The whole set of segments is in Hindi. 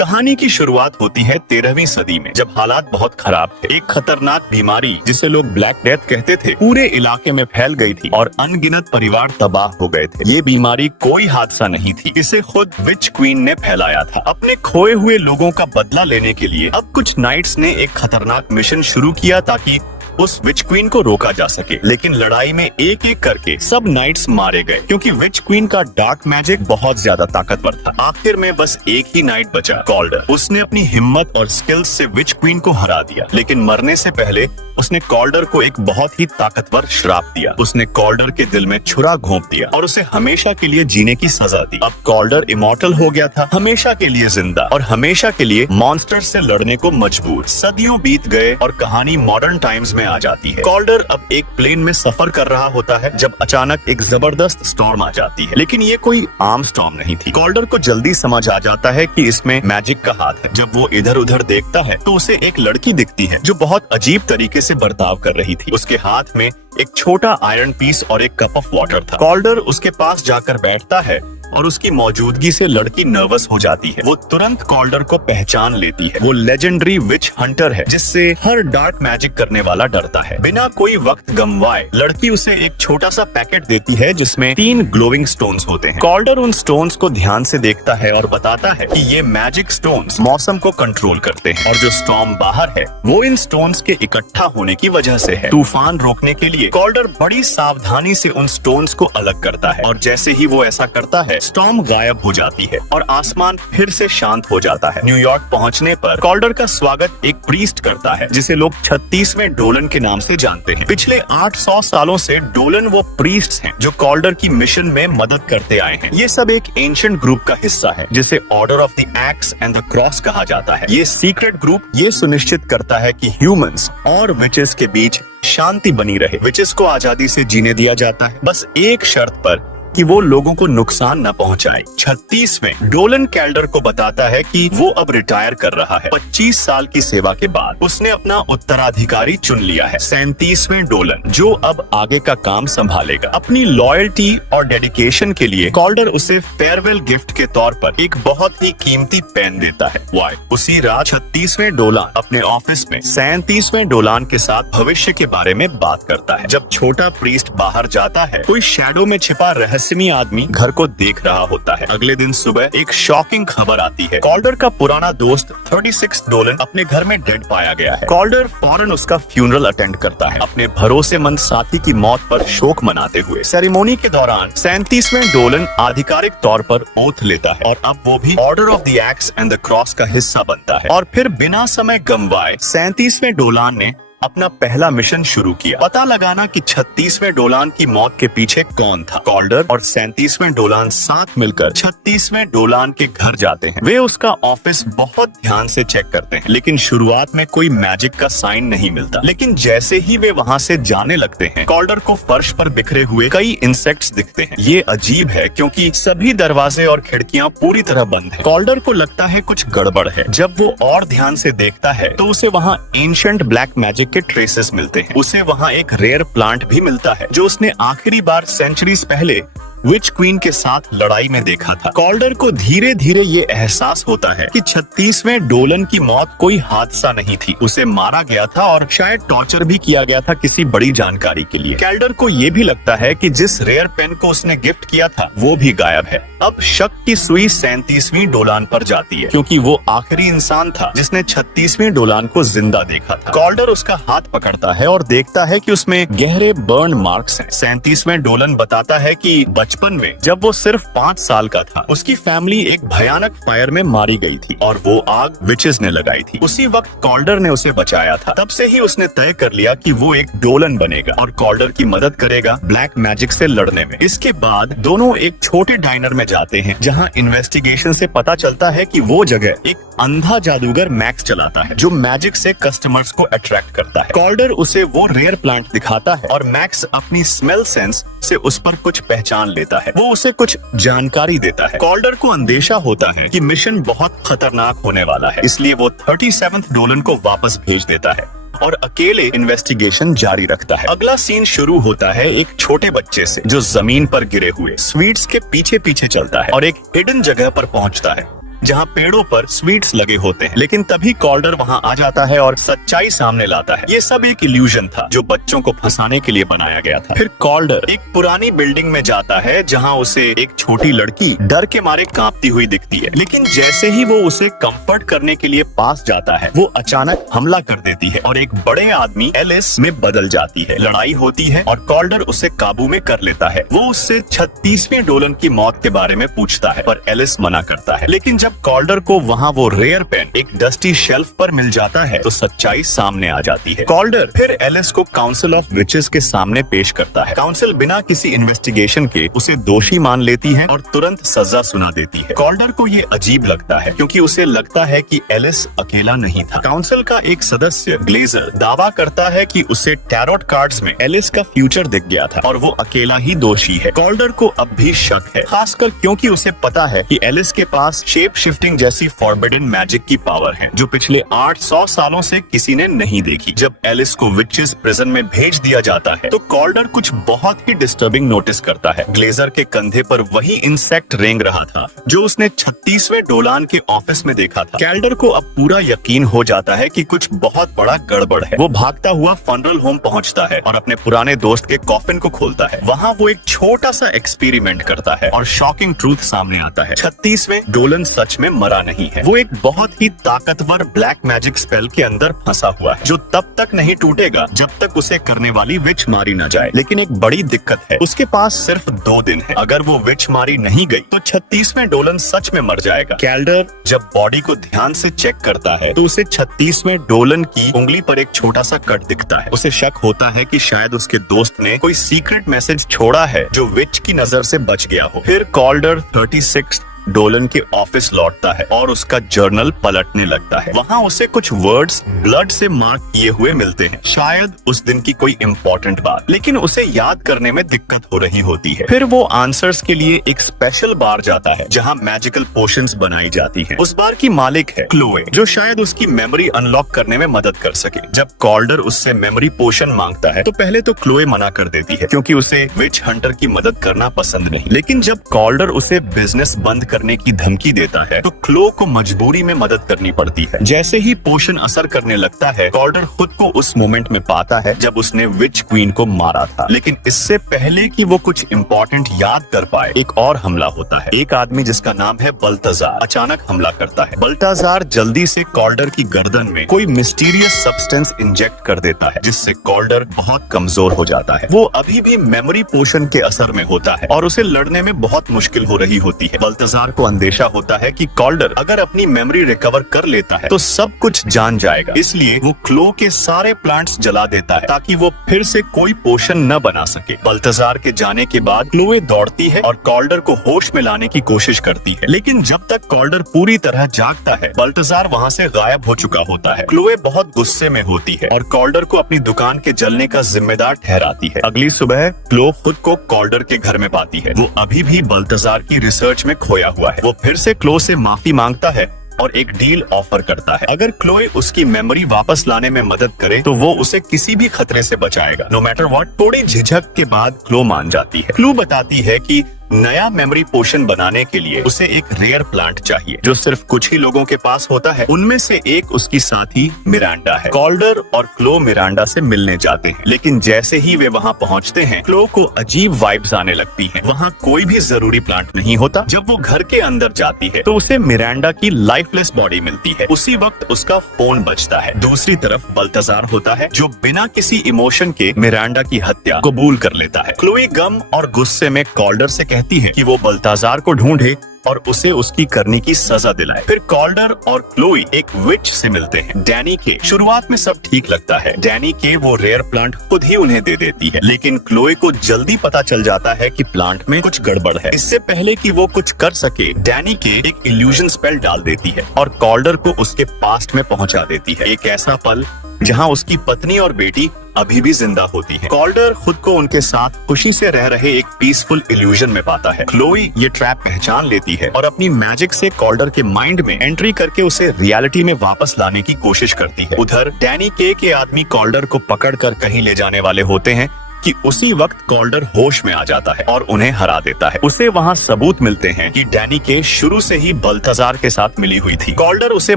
कहानी की शुरुआत होती है 13वीं सदी में, जब हालात बहुत खराब थे। एक खतरनाक बीमारी जिसे लोग ब्लैक डेथ कहते थे पूरे इलाके में फैल गई थी और अनगिनत परिवार तबाह हो गए थे। ये बीमारी कोई हादसा नहीं थी, इसे खुद विच क्वीन ने फैलाया था। अपने खोए हुए लोगों का बदला लेने के लिए अब कुछ नाइट्स ने एक खतरनाक मिशन शुरू किया ताकि उस विच क्वीन को रोका जा सके। लेकिन लड़ाई में एक एक करके सब नाइट्स मारे गए क्योंकि विच क्वीन का डार्क मैजिक बहुत ज्यादा ताकतवर था। आखिर में बस एक ही नाइट बचा, कॉल्डर। उसने अपनी हिम्मत और स्किल्स से विच क्वीन को हरा दिया, लेकिन मरने से पहले उसने कॉल्डर को एक बहुत ही ताकतवर श्राप दिया। उसने कॉल्डर के दिल में छुरा घोंप दिया और उसे हमेशा के लिए जीने की सजा दी। अब कॉल्डर इमॉर्टल हो गया था, हमेशा के लिए जिंदा और हमेशा के लिए मॉन्स्टर से लड़ने को मजबूर। सदियों बीत गए और कहानी मॉडर्न टाइम्स में आ जाती है। कॉल्डर अब एक प्लेन में सफर कर रहा होता है जब अचानक एक जबरदस्त स्टॉर्म आ जाती है, लेकिन ये कोई आम स्टॉर्म नहीं थी। कॉल्डर को जल्दी समझ आ जाता है कि इसमें मैजिक का हाथ है। जब वो इधर उधर देखता है तो उसे एक लड़की दिखती है जो बहुत अजीब तरीके से बर्ताव कर रही थी। उसके हाथ में एक छोटा आयरन पीस और एक कप ऑफ वाटर था। कॉल्डर उसके पास जाकर बैठता है और उसकी मौजूदगी से लड़की नर्वस हो जाती है। वो तुरंत कॉल्डर को पहचान लेती है। वो लेजेंडरी विच हंटर है जिससे हर डार्क मैजिक करने वाला डरता है। बिना कोई वक्त गंवाए लड़की उसे एक छोटा सा पैकेट देती है जिसमें 3 ग्लोइंग स्टोन्स होते हैं। कॉल्डर उन स्टोन्स को ध्यान से देखता है और बताता है कि ये मैजिक स्टोन्स मौसम को कंट्रोल करते हैं और जो स्टॉर्म बाहर है वो इन स्टोन्स के इकट्ठा होने की वजह से है। तूफान रोकने के लिए कॉल्डर बड़ी सावधानी से उन स्टोन्स को अलग करता है और जैसे ही वो ऐसा करता है स्टॉर्म गायब हो जाती है और आसमान फिर से शांत हो जाता है। न्यूयॉर्क पहुंचने पर कॉल्डर का स्वागत एक प्रीस्ट करता है जिसे लोग 36वें डोलन के नाम से जानते हैं। पिछले 800 सालों से डोलन वो प्रीस्ट्स हैं जो कॉल्डर की मिशन में मदद करते आए हैं। ये सब एक एंशिएंट ग्रुप का हिस्सा है जिसे order of the x and the cross कहा जाता है। ये सीक्रेट ग्रुप ये सुनिश्चित करता है कि ह्यूमंस और विचेस के बीच शांति बनी रहे। विचेस को आजादी से जीने दिया जाता है, बस एक शर्त पर कि वो लोगों को नुकसान न पहुंचाए। 36वें डोलन कैल्डर को बताता है कि वो अब रिटायर कर रहा है। 25 साल की सेवा के बाद उसने अपना उत्तराधिकारी चुन लिया है, 37वें डोलन, जो अब आगे का काम संभालेगा। अपनी लॉयल्टी और डेडिकेशन के लिए कॉल्डर उसे फेयरवेल गिफ्ट के तौर पर एक बहुत ही कीमती पेन देता है। वाई उसी रात 36वें डोलान अपने ऑफिस में 37वें डोलान के साथ भविष्य के बारे में बात करता है। जब छोटा प्रीस्ट बाहर जाता है कोई शैडो में छिपा रहस्यमय आदमी घर को देख रहा होता है। अगले दिन सुबह एक शॉकिंग खबर आती है। कॉल्डर का पुराना दोस्त 36 डोलन अपने घर में डेड पाया गया है। कॉल्डर फौरन उसका फ्यूनरल अटेंड करता है, अपने भरोसेमंद साथी की मौत पर शोक मनाते हुए। सेरेमोनी के दौरान 37वें डोलन आधिकारिक तौर पर ओथ लेता है और अब वो भी order of the x and the cross का हिस्सा बनता है। और फिर बिना समय गंवाए 37वें डोलान ने अपना पहला मिशन शुरू किया, पता लगाना कि 36वें डोलान की मौत के पीछे कौन था। कॉल्डर और 37वें डोलान साथ मिलकर 36वें डोलान के घर जाते हैं। वे उसका ऑफिस बहुत ध्यान से चेक करते हैं, लेकिन शुरुआत में कोई मैजिक का साइन नहीं मिलता। लेकिन जैसे ही वे वहाँ से जाने लगते हैं कॉल्डर को फर्श पर बिखरे हुए कई इंसेक्ट्स दिखते हैं। ये अजीब है क्योंकि सभी दरवाजे और खिड़कियाँ पूरी तरह बंद है। कॉल्डर को लगता है कुछ गड़बड़ है। जब वो और ध्यान से देखता है तो उसे वहाँ एंशिएंट ब्लैक मैजिक के ट्रेसेस मिलते हैं। उसे वहाँ एक रेयर प्लांट भी मिलता है जो उसने आखिरी बार सेंचुरीज पहले विच क्वीन के साथ लड़ाई में देखा था। कॉल्डर को धीरे धीरे ये एहसास होता है कि 36वें डोलन की मौत कोई हादसा नहीं थी, उसे मारा गया था और शायद टॉर्चर भी किया गया था किसी बड़ी जानकारी के लिए। कैल्डर को ये भी लगता है कि जिस रेयर पेन को उसने गिफ्ट किया था वो भी गायब है। अब शक की सुई 37वीं डोलान पर जाती है क्योंकि वो आखिरी इंसान था जिसने 36वें डोलान को जिंदा देखा था। कॉल्डर उसका हाथ पकड़ता है और देखता है कि उसमें गहरे बर्न मार्क्स हैं। 37वें डोलन बताता है कि बचपन में जब वो सिर्फ 5 साल का था उसकी फैमिली एक भयानक फायर में मारी गई थी और वो आग विचेस ने लगाई थी। उसी वक्त कॉल्डर ने उसे बचाया था। तब से ही उसने तय कर लिया कि वो एक डोलन बनेगा और कॉल्डर की मदद करेगा ब्लैक मैजिक से लड़ने में। इसके बाद दोनों एक छोटे डाइनर में जाते हैं जहां इन्वेस्टिगेशन से पता चलता है कि वो जगह एक अंधा जादूगर मैक्स चलाता है जो मैजिक से कस्टमर्स को अट्रैक्ट करता है। कॉल्डर उसे वो रेयर प्लांट दिखाता है और मैक्स अपनी स्मेल सेंस से उस पर कुछ पहचान लेता है। वो उसे कुछ जानकारी देता है। कॉल्डर को अंदेशा होता है कि मिशन बहुत खतरनाक होने वाला है, इसलिए वो 37th डोलन को वापस भेज देता है और अकेले इन्वेस्टिगेशन जारी रखता है। अगला सीन शुरू होता है एक छोटे बच्चे से जो जमीन पर गिरे हुए स्वीट्स के पीछे पीछे चलता है और एक हिडन जगह पर पहुंचता है। जहाँ पेड़ों पर स्वीट्स लगे होते हैं। लेकिन तभी कॉल्डर वहाँ आ जाता है और सच्चाई सामने लाता है। ये सब एक इल्यूजन था जो बच्चों को फंसाने के लिए बनाया गया था। फिर कॉल्डर एक पुरानी बिल्डिंग में जाता है जहाँ उसे एक छोटी लड़की डर के मारे कांपती हुई दिखती है। लेकिन जैसे ही वो उसे कंफर्ट करने के लिए पास जाता है, वो अचानक हमला कर देती है और एक बड़े आदमी एलिस में बदल जाती है। लड़ाई होती है और कॉल्डर उसे काबू में कर लेता है। वो उससे 36वें डोलन की मौत के बारे में पूछता है, पर एलिस मना करता है। लेकिन जब कॉल्डर को वहाँ वो रेयर पेन एक डस्टी शेल्फ पर मिल जाता है तो सच्चाई सामने आ जाती है। कॉल्डर फिर एलिस को काउंसिल ऑफ विचेस के सामने पेश करता है। काउंसिल बिना किसी इन्वेस्टिगेशन के उसे दोषी मान लेती है और तुरंत सजा सुना देती है। कॉल्डर को ये अजीब लगता है क्योंकि उसे लगता है कि एलिस अकेला नहीं था। काउंसिल का एक सदस्य ग्लेजर दावा करता है कि उसे टैरोट कार्ड्स में एलिस का फ्यूचर दिख गया था और वो अकेला ही दोषी है। कॉल्डर को अब भी शक है, खासकर क्योंकि उसे पता है कि एलिस के पास शेप शिफ्टिंग जैसी फॉरबिडन मैजिक की पावर है जो पिछले 800 सालों से किसी ने नहीं देखी। जब एलिस को विचेस प्रिजन में भेज दिया जाता है तो कॉल्डर कुछ बहुत ही डिस्टर्बिंग नोटिस करता है। ग्लेजर के कंधे पर वही इंसेक्ट रेंग रहा था जो उसने 36वें डोलान के ऑफिस में देखा था। कैल्डर को अब पूरा यकीन हो जाता है कि कुछ बहुत बड़ा गड़बड़ है। वो भागता हुआ फनरल होम पहुंचता है और अपने पुराने दोस्त के कॉफिन को खोलता है। वहाँ वो एक छोटा सा एक्सपेरिमेंट करता है और शॉकिंग ट्रूथ सामने आता है। 36वें डोलन सच में मरा नहीं है। वो एक बहुत ही ताकतवर ब्लैक मैजिक स्पेल के अंदर फंसा हुआ है जो तब तक नहीं टूटेगा जब तक उसे करने वाली विच मारी न जाए। लेकिन एक बड़ी दिक्कत है, उसके पास सिर्फ 2 दिन है। अगर वो विच मारी नहीं गई तो 36वें डोलन सच में मर जाएगा। कैल्डर जब बॉडी को ध्यान से चेक करता है तो उसे 36वें डोलन की उंगली पर एक छोटा सा कट दिखता है। उसे शक होता है कि शायद उसके दोस्त ने कोई सीक्रेट मैसेज छोड़ा है जो विच की नजर से बच गया हो। फिर कॉल्डर 36 डोलन के ऑफिस लौटता है और उसका जर्नल पलटने लगता है। वहाँ उसे कुछ वर्ड्स ब्लड से मार्क किए हुए मिलते हैं, शायद उस दिन की कोई इम्पोर्टेंट बात, लेकिन उसे याद करने में दिक्कत हो रही होती है। फिर वो आंसर्स के लिए एक स्पेशल बार जाता है जहाँ मैजिकल पोशंस बनाई जाती हैं। उस बार की मालिक है क्लोए, जो शायद उसकी मेमोरी अनलॉक करने में मदद कर सके। जब कॉल्डर उससे मेमोरी पोशन मांगता है तो पहले तो क्लोए मना कर देती है क्योंकि उसे विच हंटर की मदद करना पसंद नहीं। लेकिन जब कॉल्डर उसे बिजनेस बंद करने की धमकी देता है तो क्लो को मजबूरी में मदद करनी पड़ती है। जैसे ही पोशन असर करने लगता है, कॉल्डर खुद को उस मोमेंट में पाता है जब उसने विच क्वीन को मारा था। लेकिन इससे पहले कि वो कुछ इम्पोर्टेंट याद कर पाए, एक और हमला होता है। एक आदमी जिसका नाम है बल्ताजार अचानक हमला करता है। बल्ताजार जल्दी से कॉल्डर की गर्दन में कोई मिस्टीरियस सब्सटेंस इंजेक्ट कर देता है जिससे कॉल्डर बहुत कमजोर हो जाता है। वो अभी भी मेमोरी पोशन के असर में होता है और उसे लड़ने में बहुत मुश्किल हो रही होती है। बल्ताजार को अंदेशा होता है कि कॉल्डर अगर अपनी मेमोरी रिकवर कर लेता है तो सब कुछ जान जाएगा। इसलिए वो क्लो के सारे प्लांट्स जला देता है ताकि वो फिर से कोई पोशन न बना सके। बल्ताजार के जाने के बाद क्लोए दौड़ती है और कॉल्डर को होश में लाने की कोशिश करती है, लेकिन जब तक कॉल्डर पूरी तरह जागता है, बल्ताजार वहाँ से गायब हो चुका होता है। क्लोए बहुत गुस्से में होती है और कॉल्डर को अपनी दुकान के जलने का जिम्मेदार ठहराती है। अगली सुबह क्लो खुद को कॉल्डर के घर में पाती है। वो अभी भी बल्ताजार की रिसर्च में खोया हुआ है। वो फिर से क्लो से माफी मांगता है और एक डील ऑफर करता है। अगर क्लोए उसकी मेमोरी वापस लाने में मदद करे तो वो उसे किसी भी खतरे से बचाएगा, नो मैटर व्हाट। थोड़ी झिझक के बाद क्लो मान जाती है। क्लो बताती है कि नया मेमोरी पोशन बनाने के लिए उसे एक रेयर प्लांट चाहिए जो सिर्फ कुछ ही लोगों के पास होता है। उनमें से एक उसकी साथी मिरांडा है। कॉल्डर और क्लो मिरांडा से मिलने जाते हैं, लेकिन जैसे ही वे वहाँ पहुँचते हैं, क्लो को अजीब वाइब्स आने लगती हैं। वहाँ कोई भी जरूरी प्लांट नहीं होता। जब वो घर के अंदर जाती है तो उसे मिरांडा की लाइफलेस बॉडी मिलती है। उसी वक्त उसका फोन बजता है। दूसरी तरफ बल्ताजार होता है जो बिना किसी इमोशन के मिरांडा की हत्या कबूल कर लेता है। क्लोई गम और गुस्से में कॉल्डर से कहती है कि वो बल्ताजार को ढूंढे और उसे उसकी करने की सजा दिलाए। फिर कॉल्डर और क्लोई एक विच से मिलते हैं, डैनी के। शुरुआत में सब ठीक लगता है। डैनी के वो रेयर प्लांट खुद ही उन्हें दे देती है, लेकिन क्लोई को जल्दी पता चल जाता है कि प्लांट में कुछ गड़बड़ है। इससे पहले कि वो कुछ कर सके, डैनी के एक इल्यूजन स्पेल डाल देती है और कॉल्डर को उसके पास्ट में पहुंचा देती है। एक ऐसा पल जहां उसकी पत्नी और बेटी अभी भी जिंदा होती है। कॉल्डर खुद को उनके साथ खुशी से रह रहे एक पीसफुल इल्यूजन में पाता है। क्लोई ये ट्रैप पहचान लेती है और अपनी मैजिक से कॉल्डर के माइंड में एंट्री करके उसे रियलिटी में वापस लाने की कोशिश करती है। उधर डैनी के आदमी कॉल्डर को पकड़कर कहीं ले जाने वाले होते हैं, कि उसी वक्त कॉल्डर होश में आ जाता है और उन्हें हरा देता है। उसे वहाँ सबूत मिलते हैं कि डैनी के शुरू से ही बल्थाजार के साथ मिली हुई थी। कॉल्डर उसे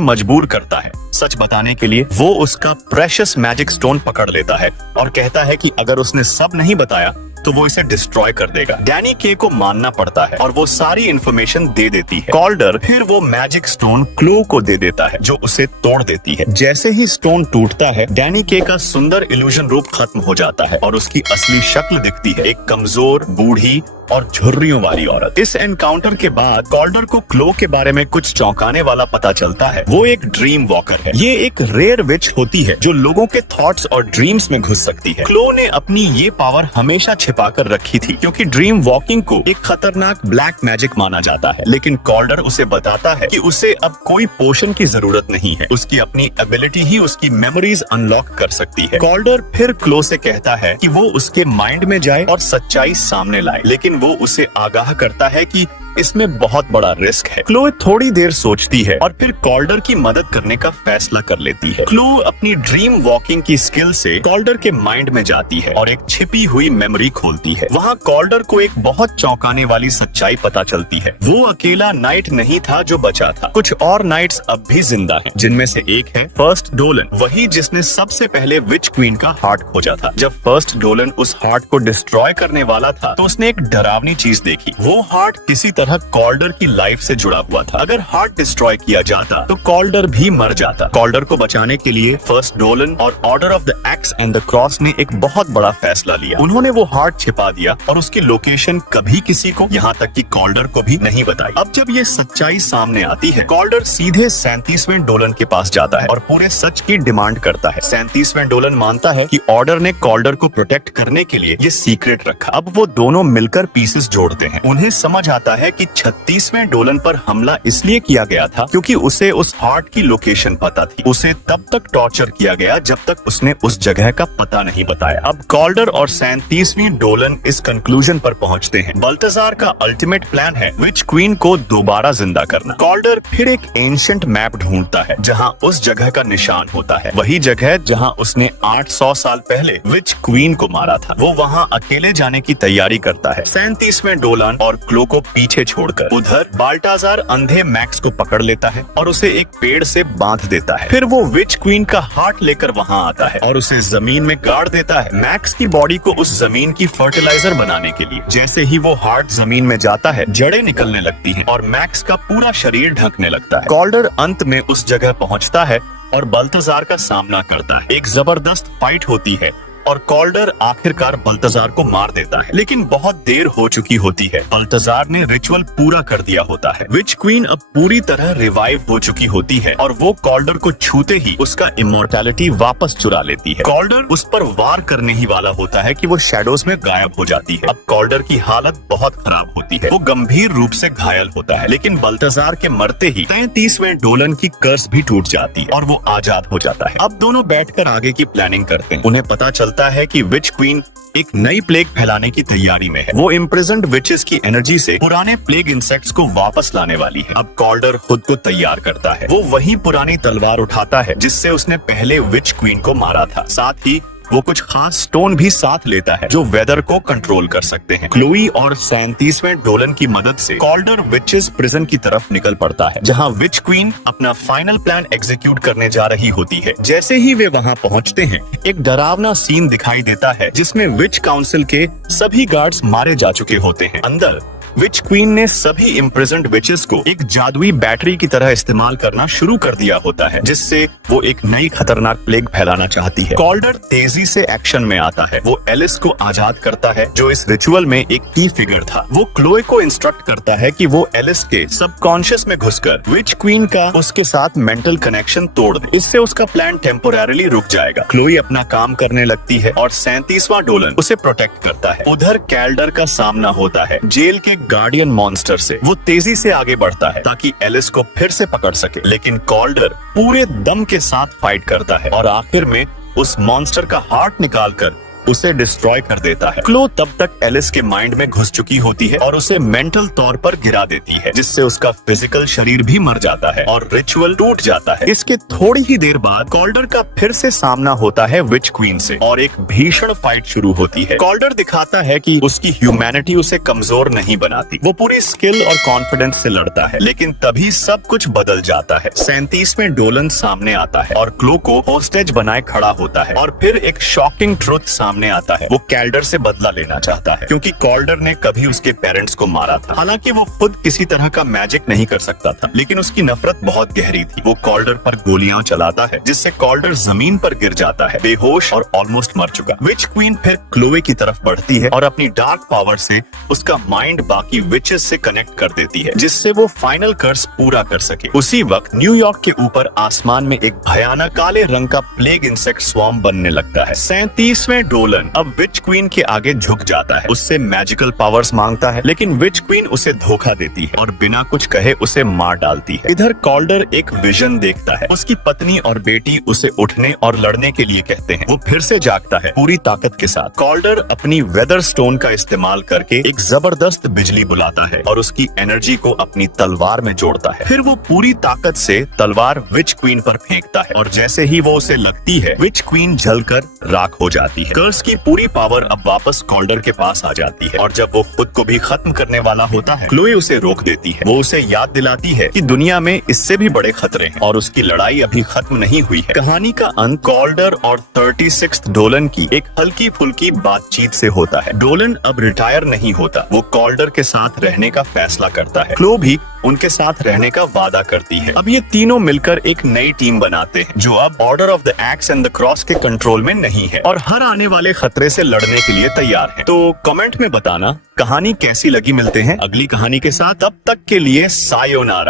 मजबूर करता है सच बताने के लिए। वो उसका प्रेशियस मैजिक स्टोन पकड़ लेता है और कहता है कि अगर उसने सब नहीं बताया तो वो इसे डिस्ट्रॉय कर देगा। डैनी के को मानना पड़ता है और वो सारी इंफॉर्मेशन दे देती है। कॉल्डर फिर वो मैजिक स्टोन क्लो को दे देता है जो उसे तोड़ देती है। जैसे ही स्टोन टूटता है डैनी के का सुंदर इल्यूजन रूप खत्म हो जाता है और उसकी असली शक्ल दिखती है, एक कमजोर, बूढ़ी और झुर्रियों वाली औरत। इस एनकाउंटर के बाद कॉल्डर को क्लो के बारे में कुछ चौंकाने वाला पता चलता है। वो एक ड्रीम वॉकर है। ये एक रेयर विच होती है जो लोगों के थॉट्स और ड्रीम्स में घुस सकती है। क्लो ने अपनी ये पावर हमेशा छिपाकर रखी थी क्योंकि ड्रीम वॉकिंग को एक खतरनाक ब्लैक मैजिक माना जाता है। लेकिन कॉल्डर उसे बताता है कि उसे अब कोई पोशन की जरूरत नहीं है, उसकी अपनी एबिलिटी ही उसकी मेमोरीज अनलॉक कर सकती है। कॉल्डर फिर क्लो से कहता है कि वो उसके माइंड में जाए और सच्चाई सामने लाए, लेकिन वो उसे आगाह करता है कि इसमें बहुत बड़ा रिस्क है। क्लो थोड़ी देर सोचती है और फिर कॉल्डर की मदद करने का फैसला कर लेती है। क्लो अपनी ड्रीम वॉकिंग की स्किल से कॉल्डर के माइंड में जाती है और एक छिपी हुई मेमोरी खोलती है। वहाँ कॉल्डर को एक बहुत चौंकाने वाली सच्चाई पता चलती है। वो अकेला नाइट नहीं था जो बचा था, कुछ और नाइट्स अब भी जिंदा हैं, जिनमें से एक है फर्स्ट डोलन, वही जिसने सबसे पहले विच क्वीन का हार्ट खोजा था। जब फर्स्ट डोलन उस हार्ट को डिस्ट्रॉय करने वाला था तो उसने एक डरावनी चीज देखी। वो हार्ट किसी तरह कॉल्डर की लाइफ से जुड़ा हुआ था। अगर हार्ट डिस्ट्रॉय किया जाता तो कॉल्डर भी मर जाता। कॉल्डर को बचाने के लिए फर्स्ट डोलन और order of the x and the cross ने एक बहुत बड़ा फैसला लिया। उन्होंने वो हार्ट छिपा दिया और उसकी लोकेशन कभी किसी को, यहाँ तक कि कॉल्डर को भी नहीं बताई। अब जब ये सच्चाई सामने आती है, कॉल्डर सीधे 37वें डोलन के पास जाता है और पूरे सच की डिमांड करता है। 37वें डोलन मानता है कि ऑर्डर ने कॉल्डर को प्रोटेक्ट करने के लिए ये सीक्रेट रखा। अब वो दोनों मिलकर पीसेस जोड़ते हैं। उन्हें समझ आता है कि 36वें डोलन पर हमला इसलिए किया गया था क्योंकि उसे उस हार्ट की लोकेशन पता थी। उसे तब तक टॉर्चर किया गया जब तक उसने उस जगह का पता नहीं बताया। अब कॉल्डर और 37वीं डोलन इस कंक्लूजन पर पहुंचते हैं। बल्थाजार का अल्टीमेट प्लान है विच क्वीन को दोबारा जिंदा करना। कॉल्डर फिर एक एंशिएंट मैप ढूंढता है जहां उस जगह का निशान होता है, वही जगह जहां उसने 800 साल पहले विच क्वीन को मारा था। वो वहां अकेले जाने की तैयारी करता है। 37वें डोलन और क्लो को पीछे छोड़कर उधर बाल्टाजार अंधे मैक्स को पकड़ लेता है और उसे एक पेड़ से बांध देता है। फिर वो विच क्वीन का हार्ट लेकर वहां आता है और उसे जमीन में गाड़ देता है, मैक्स की बॉडी को उस जमीन की फर्टिलाइजर बनाने के लिए। जैसे ही वो हार्ट जमीन में जाता है, जड़ें निकलने लगती हैं और मैक्स का पूरा शरीर ढकने लगता है। कॉल्डर अंत में उस जगह पहुंचता है और बल्थाजार का सामना करता है। एक जबरदस्त फाइट होती है और कॉल्डर आखिरकार बल्थाजार को मार देता है, लेकिन बहुत देर हो चुकी होती है। बल्थाजार ने रिचुअल पूरा कर दिया होता है। विच क्वीन अब पूरी तरह रिवाइव हो चुकी होती है और वो कॉल्डर को छूते ही उसका इमोर्टैलिटी वापस चुरा लेती है। कॉल्डर उस पर वार करने ही वाला होता है कि वो शैडोज में गायब हो जाती है। अब कॉल्डर की हालत बहुत खराब होती है। वो गंभीर रूप से घायल होता है, लेकिन बल्थाजार के मरते ही 33वें डोलन की कर्स भी टूट जाती है और वो आजाद हो जाता है। अब दोनों बैठकर आगे की प्लानिंग करते हैं। उन्हें पता चलता है कि विच क्वीन एक नई प्लेग फैलाने की तैयारी में है। वो इम्प्रिजन्ड विचेस की एनर्जी से पुराने प्लेग इंसेक्ट्स को वापस लाने वाली है। अब कॉल्डर खुद को तैयार करता है। वो वही पुरानी तलवार उठाता है जिससे उसने पहले विच क्वीन को मारा था। साथ ही वो कुछ खास स्टोन भी साथ लेता है जो वेदर को कंट्रोल कर सकते हैं। क्लोई और 37वें डोलन की मदद से कॉल्डर विचेस प्रिजन की तरफ निकल पड़ता है जहां विच क्वीन अपना फाइनल प्लान एग्जीक्यूट करने जा रही होती है। जैसे ही वे वहां पहुंचते हैं, एक डरावना सीन दिखाई देता है जिसमें विच काउंसिल के सभी गार्ड्स मारे जा चुके होते हैं। अंदर विच क्वीन ने सभी इम्प्रिजन्ड विचेस को एक जादुई बैटरी की तरह इस्तेमाल करना शुरू कर दिया होता है, जिससे वो एक नई खतरनाक प्लेग फैलाना चाहती है। कॉल्डर तेजी से एक्शन में आता है। वो एलिस को आजाद करता है जो इस रिचुअल में एक की फिगर था। वो क्लोए को इंस्ट्रक्ट करता है कि वो एलिस के सबकॉन्शियस में घुसकर विच क्वीन का उसके साथ मेंटल कनेक्शन तोड़ दे। इससे उसका प्लान टेम्पोररीली रुक जाएगा। क्लोई अपना काम करने लगती है और 37वां डोलन उसे प्रोटेक्ट करता है। उधर कैल्डर का सामना होता है जेल के गार्डियन मॉन्स्टर से। वो तेजी से आगे बढ़ता है ताकि एलिस को फिर से पकड़ सके, लेकिन कॉल्डर पूरे दम के साथ फाइट करता है और आखिर में उस मॉन्स्टर का हार्ट निकालकर उसे डिस्ट्रॉय कर देता है। क्लो तब तक एलिस के माइंड में घुस चुकी होती है और उसे मेंटल तौर पर गिरा देती है, जिससे उसका फिजिकल शरीर भी मर जाता है और रिचुअल टूट जाता है। इसके थोड़ी ही देर बाद कॉल्डर का फिर से सामना होता है विच क्वीन से और एक भीषण फाइट शुरू होती है। कॉल्डर दिखाता है कि उसकी ह्यूमैनिटी उसे कमजोर नहीं बनाती। वो पूरी स्किल और कॉन्फिडेंस से लड़ता है, लेकिन तभी सब कुछ बदल जाता है। 37वें डोलन सामने आता है और क्लो को होस्टेज बनाए खड़ा होता है और फिर एक शॉकिंग ट्रुथ सामने आता है। वो कैल्डर से बदला लेना चाहता है क्योंकि कॉल्डर ने कभी उसके पेरेंट्स को मारा था। हालांकि वो खुद किसी तरह का मैजिक नहीं कर सकता था, लेकिन उसकी नफरत बहुत गहरी थी। वो कॉल्डर पर गोलियां चलाता है, जिससे कॉल्डर जमीन पर गिर जाता है, बेहोश और ऑलमोस्ट मर चुका। विच क्वीन फिर क्लोए की तरफ बढ़ती है और अपनी डार्क पावर से उसका माइंड बाकी विचेस से कनेक्ट कर देती है, जिससे वो फाइनल कर्स पूरा कर सके। उसी वक्त न्यूयॉर्क के ऊपर आसमान में एक भयानक काले रंग का प्लेग इंसेक्ट स्वॉर्म बनने लगता है। 37वें डोलन अब विच क्वीन के आगे झुक जाता है, उससे मैजिकल पावर्स मांगता है, लेकिन विच क्वीन उसे धोखा देती है और बिना कुछ कहे उसे मार डालती है। इधर कॉल्डर एक विजन देखता है। उसकी पत्नी और बेटी उसे उठने और लड़ने के लिए कहते हैं। वो फिर से जागता है पूरी ताकत के साथ। कॉल्डर अपनी वेदर स्टोन का इस्तेमाल करके एक जबरदस्त बिजली बुलाता है और उसकी एनर्जी को अपनी तलवार में जोड़ता है। फिर वो पूरी ताकत से तलवार विच क्वीन पर फेंकता है और जैसे ही वो उसे लगती है, विच क्वीन जलकर राख हो जाती है। कर्स की पूरी पावर अब वापस कॉल्डर के पास आ जाती है और जब वो खुद को भी खत्म करने वाला होता है, क्लोए उसे रोक देती है। वो उसे याद दिलाती है कि दुनिया में इससे भी बड़े खतरे हैं और उसकी लड़ाई अभी खत्म नहीं हुई है। कहानी का अंत कॉल्डर और 36th डोलन की एक हल्की फुल्की बातचीत से होता है। डोलन अब रिटायर नहीं होता, वो कॉल्डर के साथ रहने का फैसला करता है। क्लो भी उनके साथ रहने का वादा करती है। अब ये तीनों मिलकर एक नई टीम बनाते हैं जो अब order of the x and the cross के कंट्रोल में नहीं है और हर आने वाले खतरे से लड़ने के लिए तैयार है। तो कमेंट में बताना कहानी कैसी लगी। मिलते हैं अगली कहानी के साथ, तब तक के लिए सायोनारा।